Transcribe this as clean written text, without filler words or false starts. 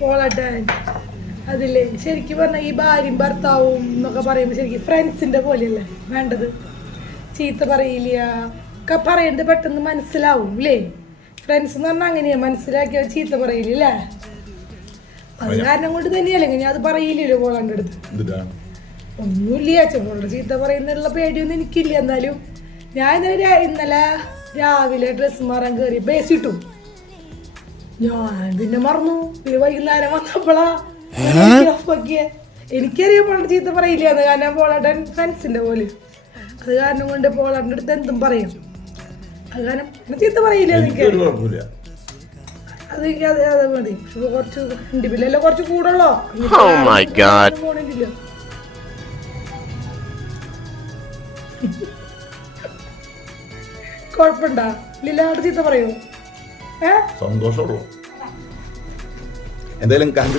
പോളാട്ടാൻ അതില്ലേ ശരിക്കും പറഞ്ഞാൽ ഈ ഭാര്യയും ഭർത്താവും എന്നൊക്കെ പറയുമ്പോൾ ശരിക്കും ഫ്രണ്ട്സിന്റെ പോലെയല്ലേ വേണ്ടത്. ചീത്ത പറയില്ല പറയേണ്ടത് പെട്ടെന്ന് മനസ്സിലാവും അല്ലേ? ഫ്രണ്ട്സ് എന്ന് പറഞ്ഞാൽ അങ്ങനെയാ, മനസ്സിലാക്കിയാൽ ചീത്ത പറയില്ലേ? അത് കാരണം കൊണ്ട് തന്നെയല്ലേ ഞാൻ അത് പറയില്ലല്ലോ പോളാൻ്റെ അടുത്ത്. ഒന്നുമില്ല ചെമ്പോളുടെ ചീത്ത പറയുന്നുള്ള പേടിയൊന്നും എനിക്കില്ല. എന്നാലും ഞാൻ ഇന്നലെ രാവിലെ ഡ്രസ്സ് മാറാൻ കയറി ബേസ് ഇട്ടു. ഞാൻ പിന്നെ മറന്നു. പിന്നെ വൈകുന്നേരം വന്നപ്പോഴാ എനിക്കറിയാം പോളാണ്ട് ചീത്ത പറയില്ല കാരണം പോളാട്ടൻ ഫ്രണ്ട്സിന്റെ പോലെ. അത് കാരണം കൊണ്ട് പോളാന്റെ അടുത്ത് എന്തും പറയും. അത് കാരണം ചീത്ത പറയില്ല. അത് അത് മതി. കുറച്ച് ബില്ലല്ലോ കുറച്ച് കൂടുള്ളോ പോണില്ല. കൊഴപ്പണ്ടാ ലീലാട് ചീത്ത പറയൂ? സന്തോഷമുള്ളൂ എന്തായാലും കണ്ടു.